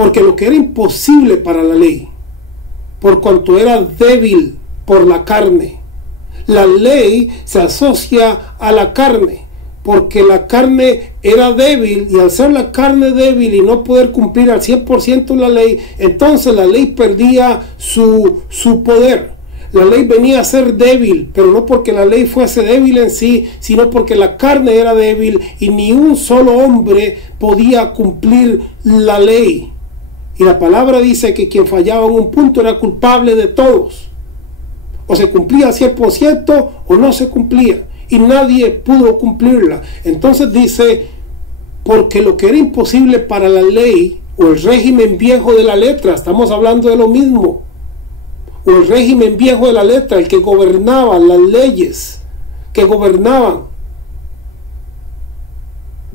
porque lo que era imposible para la ley, por cuanto era débil por la carne. La ley se asocia a la carne, porque la carne era débil, y al ser la carne débil y no poder cumplir al 100% la ley, entonces la ley perdía su poder. La ley venía a ser débil, pero no porque la ley fuese débil en sí, sino porque la carne era débil y ni un solo hombre podía cumplir la ley. Y la palabra dice que quien fallaba en un punto era culpable de todos. O se cumplía al 100% o no se cumplía. Y nadie pudo cumplirla. Entonces dice, porque lo que era imposible para la ley o el régimen viejo de la letra, estamos hablando de lo mismo, o el régimen viejo de la letra, el que gobernaba las leyes, que gobernaban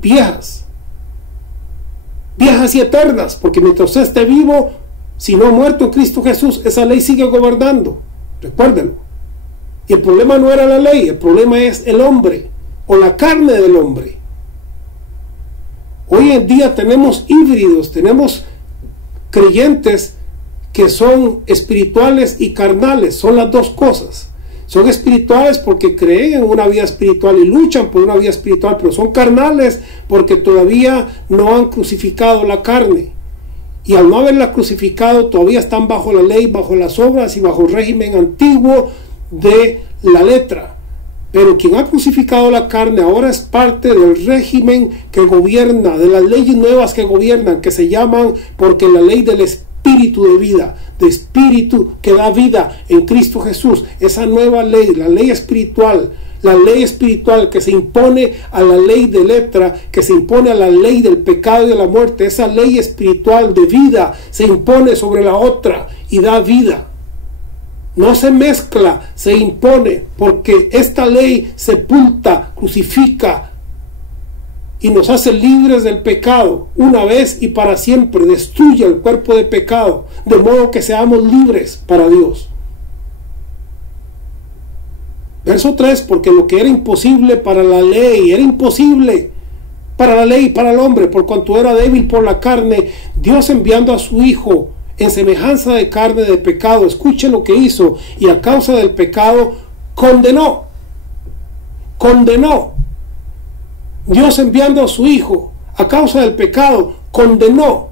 viejas y eternas, porque mientras usted esté vivo, si no ha muerto en Cristo Jesús, esa ley sigue gobernando, recuérdenlo. Y el problema no era la ley, el problema es el hombre, o la carne del hombre. Hoy en día tenemos híbridos, tenemos creyentes que son espirituales y carnales, son las dos cosas. Son espirituales porque creen en una vida espiritual y luchan por una vida espiritual, pero son carnales porque todavía no han crucificado la carne. Y al no haberla crucificado, todavía están bajo la ley, bajo las obras y bajo el régimen antiguo de la letra. Pero quien ha crucificado la carne ahora es parte del régimen que gobierna, de las leyes nuevas que gobiernan, que se llaman, porque la ley del espíritu de vida, de espíritu que da vida en Cristo Jesús, esa nueva ley, la ley espiritual que se impone a la ley de letra, que se impone a la ley del pecado y de la muerte, esa ley espiritual de vida se impone sobre la otra y da vida. No se mezcla, se impone, porque esta ley sepulta, crucifica y nos hace libres del pecado una vez y para siempre. Destruye el cuerpo de pecado, de modo que seamos libres para Dios. Verso 3, porque lo que era imposible para la ley, era imposible para la ley y para el hombre, por cuanto era débil por la carne, Dios enviando a su Hijo en semejanza de carne de pecado, escuchen lo que hizo, y a causa del pecado condenó. Dios enviando a su Hijo a causa del pecado condenó,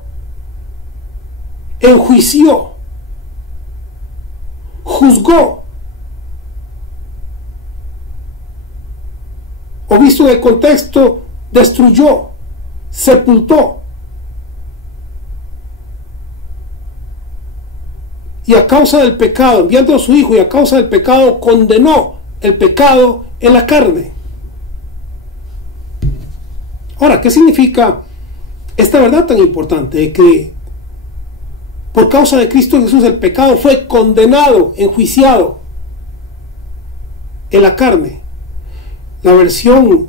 enjuició, juzgó, o visto en el contexto, destruyó, sepultó. Y a causa del pecado, enviando a su Hijo, y a causa del pecado condenó el pecado en la carne. Ahora, ¿qué significa esta verdad tan importante? De que por causa de Cristo Jesús el pecado fue condenado, enjuiciado en la carne. La versión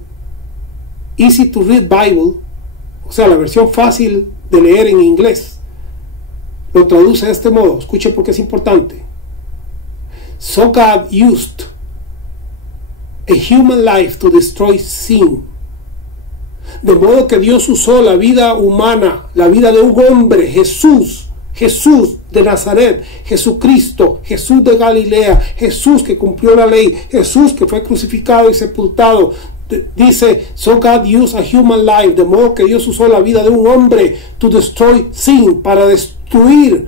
Easy to Read Bible, o sea, la versión fácil de leer en inglés, lo traduce de este modo. Escuche porque es importante. So God used a human life to destroy sin. De modo que Dios usó la vida humana, la vida de un hombre, Jesús de Nazaret, Jesucristo, Jesús de Galilea, Jesús que cumplió la ley, Jesús que fue crucificado y sepultado. Dice, so God used a human life, de modo que Dios usó la vida de un hombre to destroy sin, para destruir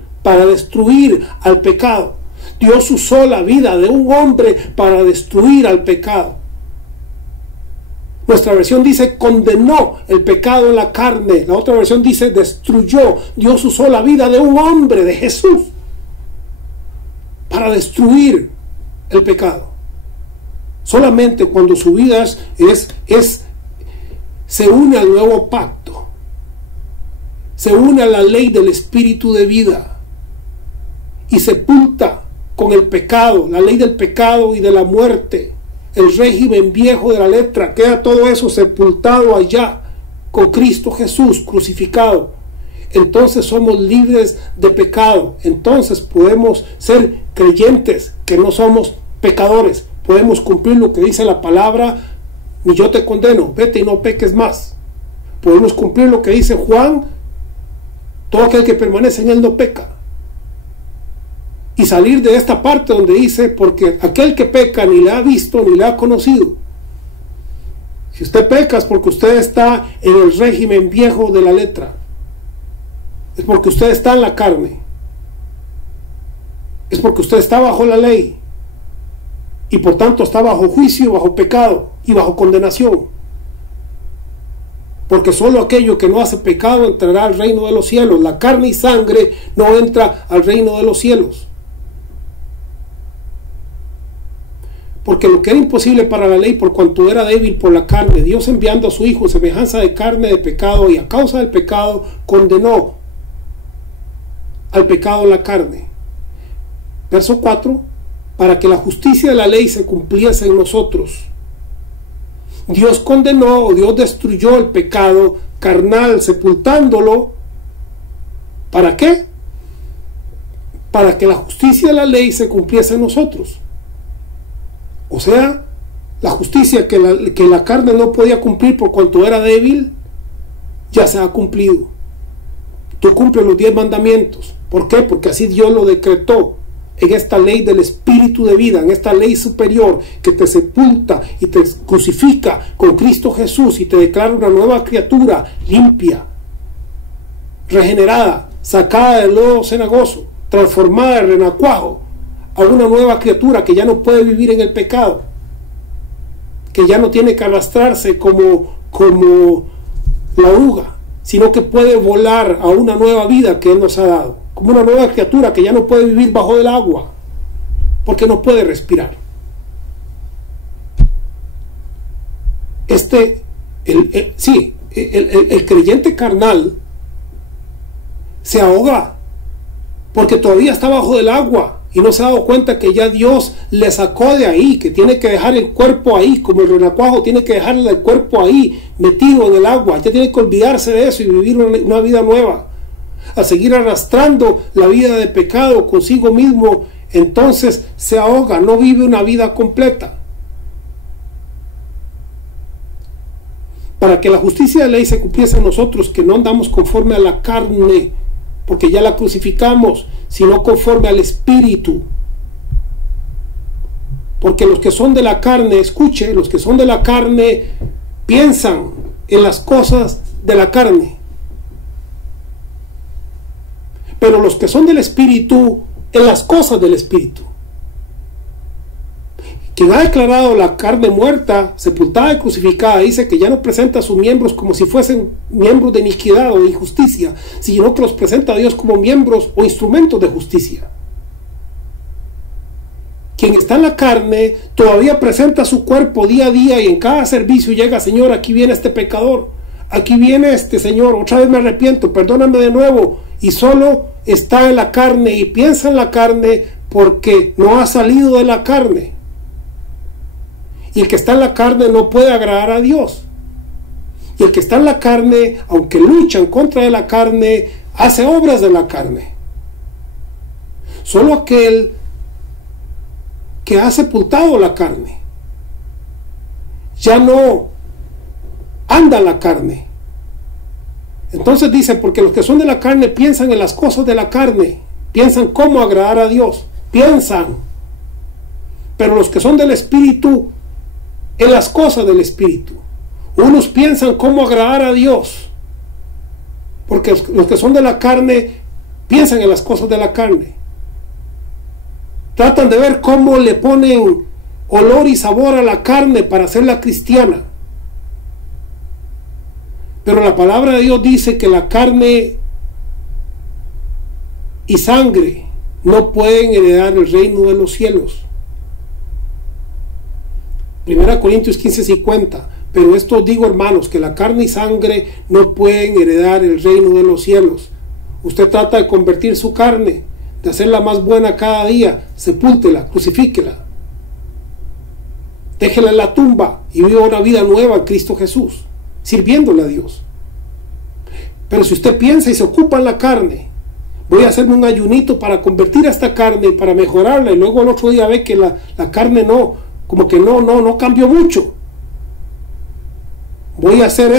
al pecado. Dios usó la vida de un hombre para destruir al pecado. Nuestra versión dice condenó el pecado en la carne. La otra versión dice destruyó. Dios usó la vida de un hombre, de Jesús, para destruir el pecado. Solamente cuando su vida se une al nuevo pacto, se une a la ley del espíritu de vida y sepulta con el pecado, la ley del pecado y de la muerte, el régimen viejo de la letra, queda todo eso sepultado allá con Cristo Jesús crucificado. Entonces somos libres de pecado. Entonces podemos ser creyentes que no somos pecadores. Podemos cumplir lo que dice la palabra: ni yo te condeno, vete y no peques más. Podemos cumplir lo que dice Juan Todo aquel que permanece en él no peca. Y salir de esta parte donde dice, porque aquel que peca ni le ha visto ni le ha conocido. Si usted peca es porque usted está en el régimen viejo de la letra. Es porque usted está en la carne. Es porque usted está bajo la ley. Y por tanto está bajo juicio, bajo pecado y bajo condenación. Porque solo aquello que no hace pecado entrará al reino de los cielos. La carne y sangre no entra al reino de los cielos. Porque lo que era imposible para la ley, por cuanto era débil por la carne, Dios enviando a su Hijo en semejanza de carne de pecado, y a causa del pecado condenó al pecado en la carne. Verso 4, para que la justicia de la ley se cumpliese en nosotros. Dios condenó, o Dios destruyó el pecado carnal, sepultándolo. ¿Para qué? Para que la justicia de la ley se cumpliese en nosotros. O sea, la justicia que la carne no podía cumplir por cuanto era débil, ya se ha cumplido. Tú cumples los 10 mandamientos. ¿Por qué? Porque así Dios lo decretó en esta ley del espíritu de vida, en esta ley superior que te sepulta y te crucifica con Cristo Jesús y te declara una nueva criatura limpia, regenerada, sacada del lodo cenagoso, transformada de renacuajo a una nueva criatura que ya no puede vivir en el pecado, que ya no tiene que arrastrarse como la oruga, sino que puede volar a una nueva vida que Él nos ha dado, como una nueva criatura que ya no puede vivir bajo el agua, porque no puede respirar. El creyente carnal se ahoga porque todavía está bajo del agua y no se ha dado cuenta que ya Dios le sacó de ahí, que tiene que dejar el cuerpo ahí, como el renacuajo tiene que dejar el cuerpo ahí metido en el agua. Ya tiene que olvidarse de eso y vivir una vida nueva. A seguir arrastrando la vida de pecado consigo mismo, entonces se ahoga, no vive una vida completa. Para que la justicia de la ley se cumpliese en nosotros, que no andamos conforme a la carne, porque ya la crucificamos, sino conforme al Espíritu. Porque los que son de la carne, escuche, los que son de la carne piensan en las cosas de la carne. Pero los que son del Espíritu, en las cosas del Espíritu. Quien ha declarado la carne muerta, sepultada y crucificada, dice que ya no presenta a sus miembros como si fuesen miembros de iniquidad o de injusticia, sino que los presenta a Dios como miembros o instrumentos de justicia. Quien está en la carne todavía presenta su cuerpo día a día y en cada servicio llega: Señor, aquí viene este pecador, aquí viene este Señor, otra vez me arrepiento, perdóname de nuevo, y solo está en la carne y piensa en la carne porque no ha salido de la carne. Y el que está en la carne no puede agradar a Dios. Y el que está en la carne, aunque lucha en contra de la carne, hace obras de la carne. Solo aquel que ha sepultado la carne ya no anda en la carne. Entonces dice, porque los que son de la carne piensan en las cosas de la carne, piensan cómo agradar a Dios, piensan. Pero los que son del Espíritu, en las cosas del Espíritu. Unos piensan cómo agradar a Dios, porque los que son de la carne piensan en las cosas de la carne. Tratan de ver cómo le ponen olor y sabor a la carne para hacerla cristiana. Pero la palabra de Dios dice que la carne y sangre no pueden heredar el reino de los cielos. 1 Corintios 15:50. Pero esto os digo, hermanos, que la carne y sangre no pueden heredar el reino de los cielos. Usted trata de convertir su carne, de hacerla más buena cada día, sepúltela, crucifíquela, déjela en la tumba y viva una vida nueva en Cristo Jesús, sirviéndole a Dios. Pero si usted piensa y se ocupa en la carne, voy a hacerme un ayunito para convertir a esta carne, para mejorarla, y luego el otro día ve que la carne como que no cambió mucho. Voy a hacer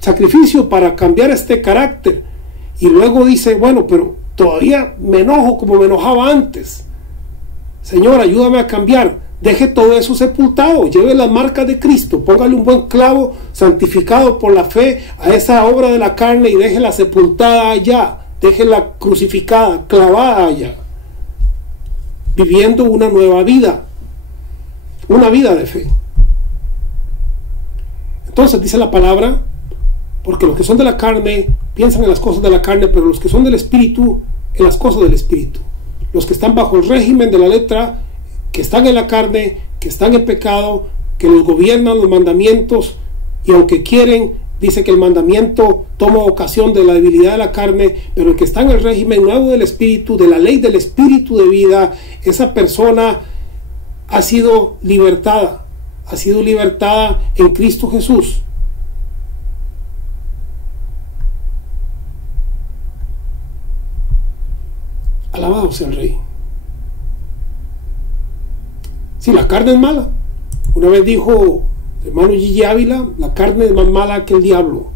sacrificio para cambiar este carácter, y luego dice, bueno, pero todavía me enojo como me enojaba antes. Señor, ayúdame a cambiar. Deje todo eso sepultado, lleve las marcas de Cristo, póngale un buen clavo santificado por la fe a esa obra de la carne y déjela sepultada allá, déjela crucificada, clavada allá, viviendo una nueva vida, una vida de fe. Entonces dice la palabra, porque los que son de la carne piensan en las cosas de la carne, pero los que son del Espíritu, en las cosas del Espíritu. Los que están bajo el régimen de la letra, que están en la carne, que están en pecado, que los gobiernan los mandamientos, y aunque quieren, dice que el mandamiento toma ocasión de la debilidad de la carne, pero el que está en el régimen nuevo del Espíritu, de la ley del Espíritu de vida, esa persona ha sido libertada en Cristo Jesús. Alabado sea el Rey. Si la carne es mala, una vez dijo el hermano Gigi Ávila, la carne es más mala que el diablo.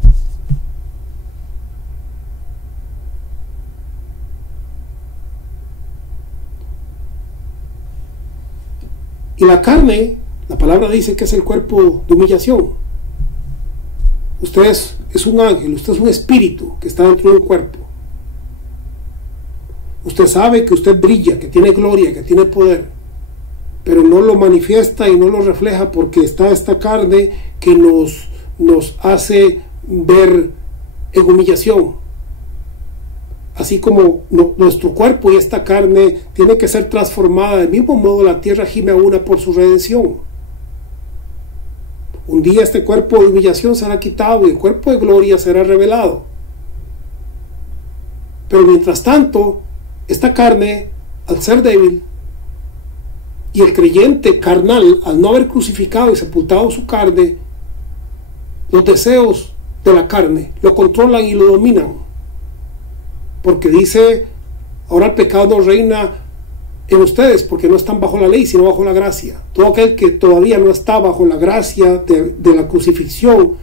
Y la carne, la palabra dice que es el cuerpo de humillación. Usted es un ángel, usted es un espíritu que está dentro de un cuerpo. Usted sabe que usted brilla, que tiene gloria, que tiene poder, pero no lo manifiesta y no lo refleja porque está esta carne que nos hace ver en humillación. Así como nuestro cuerpo y esta carne tiene que ser transformada, del mismo modo la tierra gime a una por su redención. Un día este cuerpo de humillación será quitado y el cuerpo de gloria será revelado. Pero mientras tanto, esta carne, al ser débil, y el creyente carnal, al no haber crucificado y sepultado su carne, los deseos de la carne lo controlan y lo dominan. Porque dice, ahora el pecado no reina en ustedes porque no están bajo la ley, sino bajo la gracia. Todo aquel que todavía no está bajo la gracia de la crucifixión,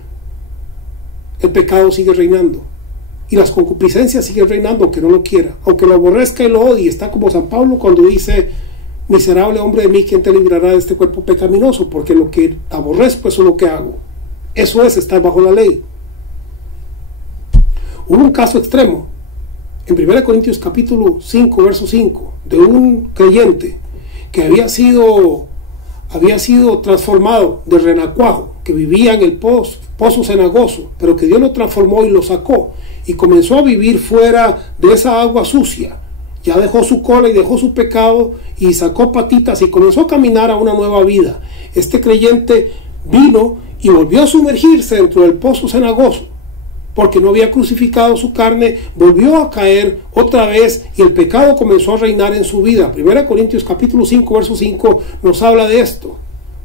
el pecado sigue reinando. Y las concupiscencias siguen reinando, aunque no lo quiera. Aunque lo aborrezca y lo odie, está como San Pablo cuando dice, miserable hombre de mí, ¿quién te librará de este cuerpo pecaminoso? Porque lo que aborrezco, eso es lo que hago. Eso es estar bajo la ley. Hubo un caso extremo en 1 Corintios capítulo 5, verso 5, de un creyente que había sido transformado de renacuajo, que vivía en el pozo cenagoso, pero que Dios lo transformó y lo sacó, y comenzó a vivir fuera de esa agua sucia. Ya dejó su cola y dejó su pecado, y sacó patitas y comenzó a caminar a una nueva vida. Este creyente vino y volvió a sumergirse dentro del pozo cenagoso, porque no había crucificado su carne, volvió a caer otra vez y el pecado comenzó a reinar en su vida. 1 Corintios capítulo 5, verso 5 nos habla de esto.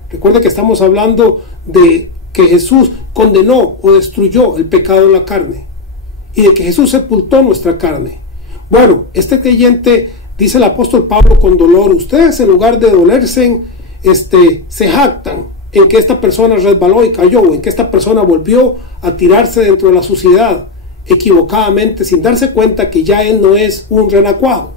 Recuerda que estamos hablando de que Jesús condenó o destruyó el pecado en la carne y de que Jesús sepultó nuestra carne. Bueno, este creyente, dice el apóstol Pablo con dolor, ustedes en lugar de dolerse, se jactan en que esta persona resbaló y cayó, en que esta persona volvió a tirarse dentro de la suciedad equivocadamente, sin darse cuenta que ya él no es un renacuajo.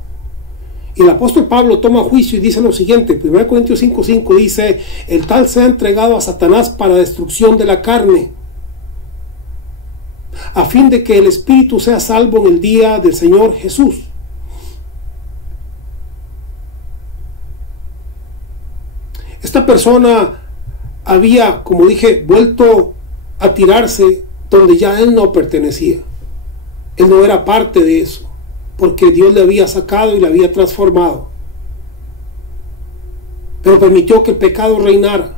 Y el apóstol Pablo toma juicio y dice lo siguiente, 1 Corintios 5:5 dice, el tal se ha entregado a Satanás para destrucción de la carne, a fin de que el espíritu sea salvo en el día del Señor Jesús. Esta persona había, como dije, vuelto a tirarse donde ya él no pertenecía. Él no era parte de eso, porque Dios le había sacado y le había transformado. Pero permitió que el pecado reinara,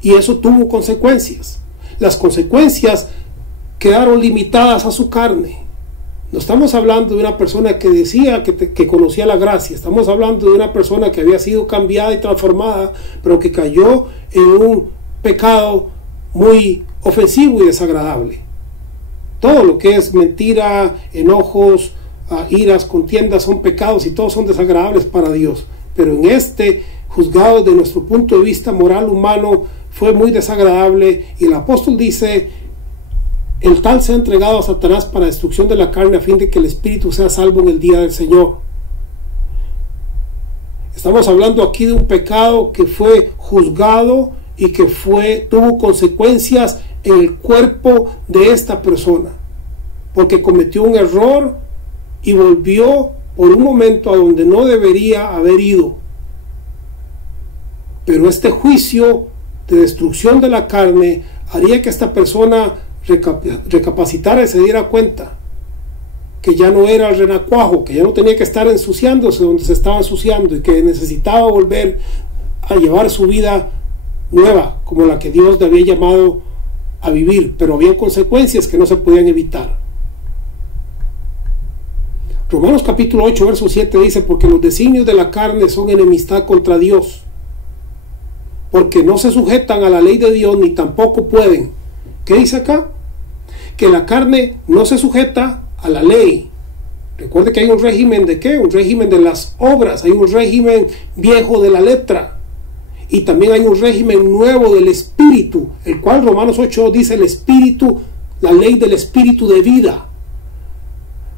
y eso tuvo consecuencias. Las consecuencias quedaron limitadas a su carne. No estamos hablando de una persona que decía que conocía la gracia. Estamos hablando de una persona que había sido cambiada y transformada, pero que cayó en un pecado muy ofensivo y desagradable. Todo lo que es mentira, enojos, iras, contiendas son pecados y todos son desagradables para Dios. Pero en este, juzgado de nuestro punto de vista moral humano, fue muy desagradable. Y el apóstol dice, el tal sea entregado a Satanás para destrucción de la carne, a fin de que el espíritu sea salvo en el día del Señor. Estamos hablando aquí de un pecado que fue juzgado y que tuvo consecuencias en el cuerpo de esta persona, porque cometió un error y volvió por un momento a donde no debería haber ido. Pero este juicio de destrucción de la carne haría que esta persona recapacitara y se diera cuenta que ya no era el renacuajo, que ya no tenía que estar ensuciándose donde se estaba ensuciando, y que necesitaba volver a llevar su vida nueva, como la que Dios le había llamado a vivir, pero había consecuencias que no se podían evitar. Romanos capítulo 8, verso 7 dice: porque los designios de la carne son enemistad contra Dios, porque no se sujetan a la ley de Dios, ni tampoco pueden. ¿Qué dice acá? Que la carne no se sujeta a la ley. Recuerde que hay un régimen de ¿qué? Un régimen de las obras, hay un régimen viejo de la letra, y también hay un régimen nuevo del espíritu, el cual Romanos 8 dice el espíritu, la ley del espíritu de vida.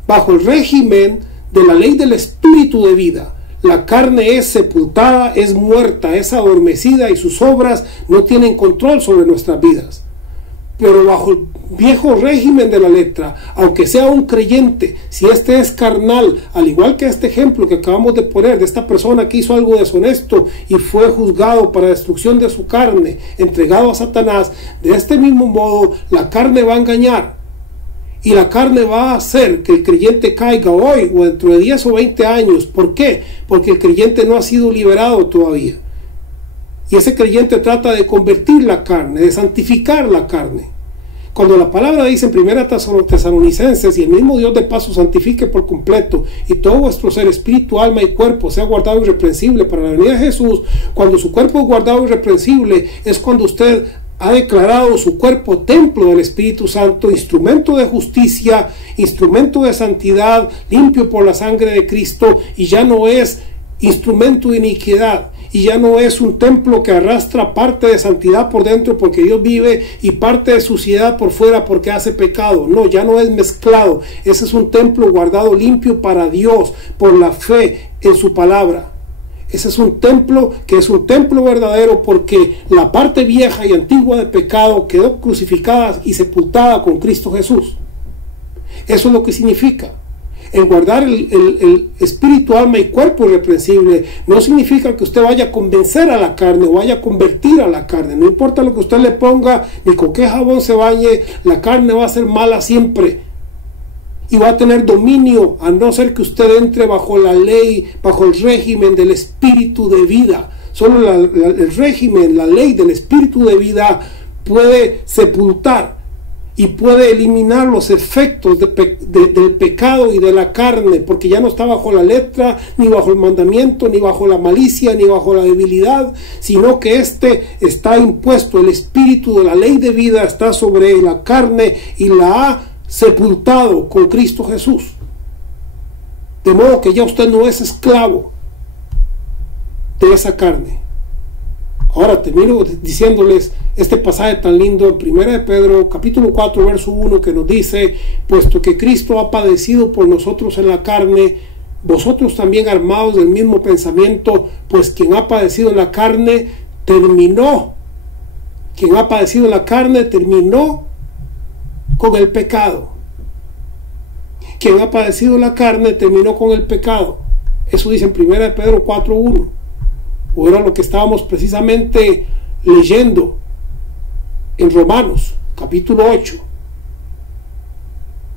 Bajo el régimen de la ley del espíritu de vida, la carne es sepultada, es muerta, es adormecida, y sus obras no tienen control sobre nuestras vidas. Pero bajo el viejo régimen de la letra, aunque sea un creyente, si este es carnal, al igual que este ejemplo que acabamos de poner de esta persona que hizo algo deshonesto y fue juzgado para destrucción de su carne, entregado a Satanás, de este mismo modo la carne va a engañar, y la carne va a hacer que el creyente caiga hoy o dentro de 10 o 20 años. ¿Por qué? Porque el creyente no ha sido liberado todavía. Y ese creyente trata de convertir la carne, de santificar la carne. Cuando la palabra dice en 1 Tesalonicenses: y el mismo Dios de paz os santifique por completo, y todo vuestro ser, espíritu, alma y cuerpo, sea guardado irreprensible para la venida de Jesús. Cuando su cuerpo es guardado irreprensible, es cuando usted ha declarado su cuerpo templo del Espíritu Santo, instrumento de justicia, instrumento de santidad, limpio por la sangre de Cristo, y ya no es instrumento de iniquidad, y ya no es un templo que arrastra parte de santidad por dentro porque Dios vive y parte de suciedad por fuera porque hace pecado. No, ya no es mezclado. Ese es un templo guardado limpio para Dios por la fe en su palabra. Ese es un templo que es un templo verdadero, porque la parte vieja y antigua de pecado quedó crucificada y sepultada con Cristo Jesús. Eso es lo que significa. El guardar el espíritu, alma y cuerpo irreprensible no significa que usted vaya a convencer a la carne o vaya a convertir a la carne. No importa lo que usted le ponga ni con qué jabón se bañe, la carne va a ser mala siempre y va a tener dominio, a no ser que usted entre bajo la ley, bajo el régimen del espíritu de vida. Solo el régimen, la ley del espíritu de vida puede sepultar y puede eliminar los efectos del pecado y de la carne, porque ya no está bajo la letra, ni bajo el mandamiento, ni bajo la malicia, ni bajo la debilidad, sino que está impuesto, el espíritu de la ley de vida está sobre la carne y la ha sepultado con Cristo Jesús. De modo que ya usted no es esclavo de esa carne. Ahora termino diciéndoles este pasaje tan lindo en 1 de Pedro capítulo 4 verso 1, que nos dice: puesto que Cristo ha padecido por nosotros en la carne, vosotros también armados del mismo pensamiento, pues quien ha padecido en la carne terminó con el pecado. Quien ha padecido la carne terminó con el pecado. Eso dice en 1 de Pedro 4:1. O era lo que estábamos precisamente leyendo en Romanos capítulo 8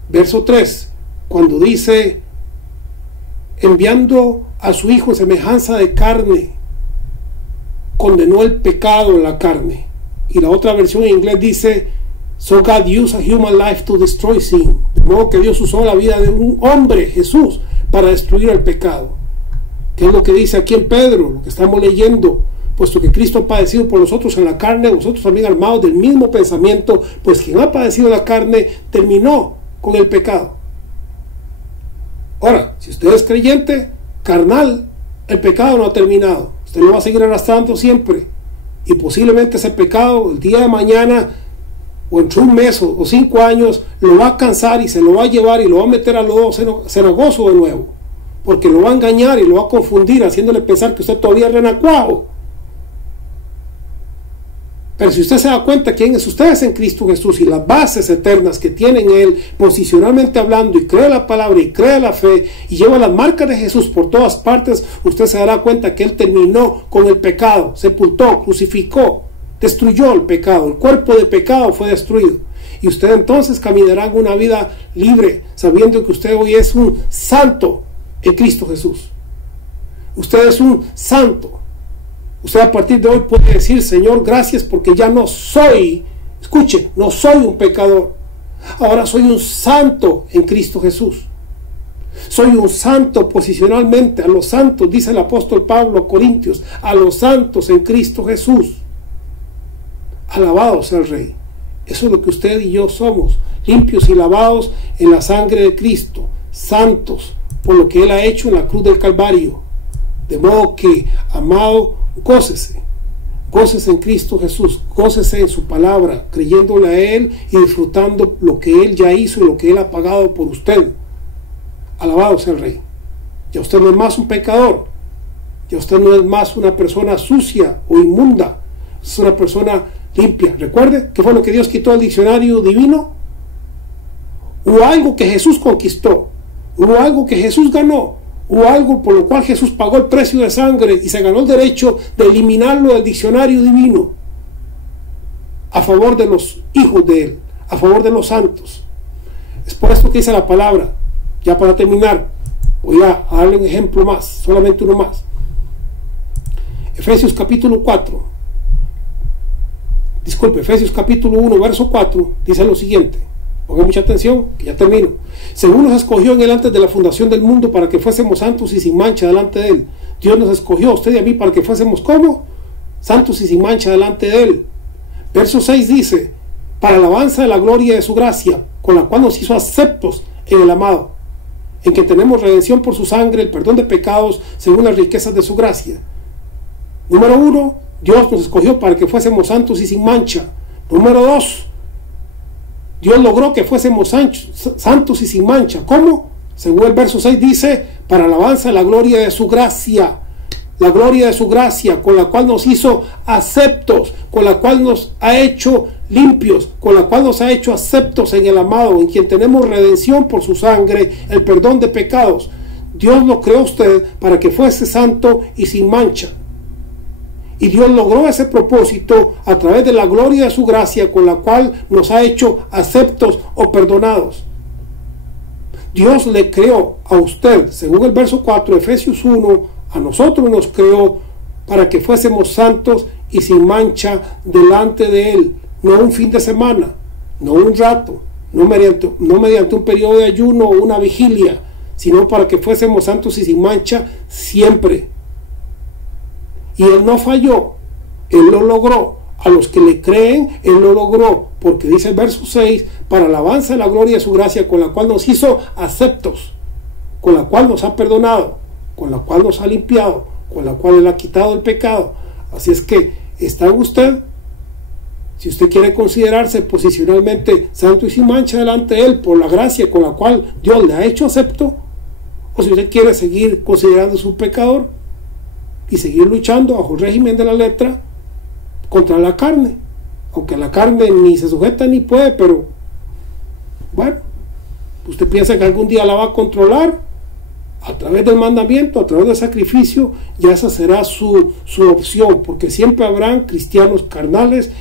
verso 3, cuando dice: enviando a su Hijo en semejanza de carne, condenó el pecado en la carne. Y la otra versión en inglés dice: so God used a human life to destroy sin. De modo que Dios usó la vida de un hombre, Jesús, para destruir el pecado. ¿Qué es lo que dice aquí en Pedro? Lo que estamos leyendo: puesto que Cristo ha padecido por nosotros en la carne, vosotros también armados del mismo pensamiento, pues quien ha padecido la carne terminó con el pecado. Ahora, si usted es creyente carnal, el pecado no ha terminado. Usted lo va a seguir arrastrando siempre, y posiblemente ese pecado el día de mañana o entre un mes o 5 años, lo va a cansar y se lo va a llevar y lo va a meter al lodo cenagoso de nuevo, porque lo va a engañar y lo va a confundir, haciéndole pensar que usted todavía es renacuajo. Pero si usted se da cuenta quién es usted en Cristo Jesús y las bases eternas que tiene en Él, posicionalmente hablando, y cree la palabra y cree la fe y lleva las marcas de Jesús por todas partes, usted se dará cuenta que Él terminó con el pecado, sepultó, crucificó, destruyó el pecado, el cuerpo de pecado fue destruido. Y usted entonces caminará en una vida libre, sabiendo que usted hoy es un santo en Cristo Jesús. Usted es un santo. Usted a partir de hoy puede decir: Señor, gracias porque ya no soy, escuche, no soy un pecador. Ahora soy un santo en Cristo Jesús. Soy un santo posicionalmente. A los santos, dice el apóstol Pablo a Corintios, a los santos en Cristo Jesús. Alabado sea el Rey. Eso es lo que usted y yo somos, limpios y lavados en la sangre de Cristo, santos por lo que Él ha hecho en la cruz del Calvario. De modo que, amado, gócese en Cristo Jesús, gócese en su palabra, creyéndole a Él y disfrutando lo que Él ya hizo y lo que Él ha pagado por usted. Alabado sea el Rey. Ya usted no es más un pecador, ya usted no es más una persona sucia o inmunda, es una persona limpia. Recuerde que fue lo que Dios quitó del diccionario divino. Hubo algo que Jesús conquistó, hubo algo que Jesús ganó, hubo algo por lo cual Jesús pagó el precio de sangre y se ganó el derecho de eliminarlo del diccionario divino a favor de los hijos de Él, a favor de los santos. Es por esto que dice la palabra. Ya para terminar, voy a darle un ejemplo más, solamente uno más. Efesios capítulo 1, verso 4, dice lo siguiente. Pongan mucha atención, que ya termino. Según nos escogió en Él antes de la fundación del mundo para que fuésemos santos y sin mancha delante de Él. Dios nos escogió a usted y a mí para que fuésemos ¿cómo? Santos y sin mancha delante de Él. Verso 6 dice: para alabanza de la gloria de su gracia, con la cual nos hizo aceptos en el amado, en que tenemos redención por su sangre, el perdón de pecados según las riquezas de su gracia. Número 1, Dios nos escogió para que fuésemos santos y sin mancha. Número 2, Dios logró que fuésemos santos y sin mancha. ¿Cómo? Según el verso 6 dice: para alabanza de la gloria de su gracia. La gloria de su gracia, con la cual nos hizo aceptos, con la cual nos ha hecho limpios, con la cual nos ha hecho aceptos en el amado, en quien tenemos redención por su sangre, el perdón de pecados. Dios lo creó a usted para que fuese santo y sin mancha. Y Dios logró ese propósito a través de la gloria de su gracia, con la cual nos ha hecho aceptos o perdonados. Dios le creó a usted, según el verso 4 de Efesios 1, a nosotros nos creó para que fuésemos santos y sin mancha delante de Él. No un fin de semana, no un rato, no mediante un periodo de ayuno o una vigilia, sino para que fuésemos santos y sin mancha siempre. Y Él no falló, Él lo logró. A los que le creen, Él lo logró, porque dice el verso 6, para alabanza de la gloria de su gracia, con la cual nos hizo aceptos, con la cual nos ha perdonado, con la cual nos ha limpiado, con la cual Él ha quitado el pecado. Así es que está en usted, si usted quiere considerarse posicionalmente santo y sin mancha delante de Él, por la gracia con la cual Dios le ha hecho acepto, o si usted quiere seguir considerándose un pecador y seguir luchando bajo el régimen de la letra contra la carne, aunque la carne ni se sujeta ni puede, pero bueno, usted piensa que algún día la va a controlar a través del mandamiento, a través del sacrificio, ya esa será su opción, porque siempre habrán cristianos carnales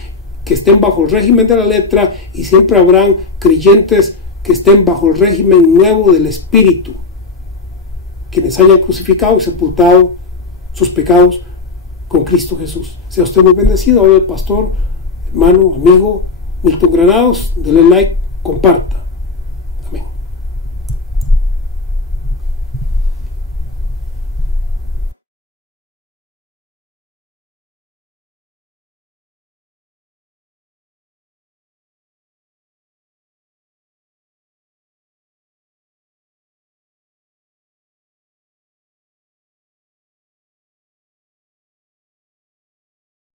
que estén bajo el régimen de la letra, y siempre habrán creyentes que estén bajo el régimen nuevo del Espíritu, quienes hayan crucificado y sepultado sus pecados con Cristo Jesús. Sea usted muy bendecido. Ahora el pastor, hermano, amigo Milton Granados. Dele like, comparta.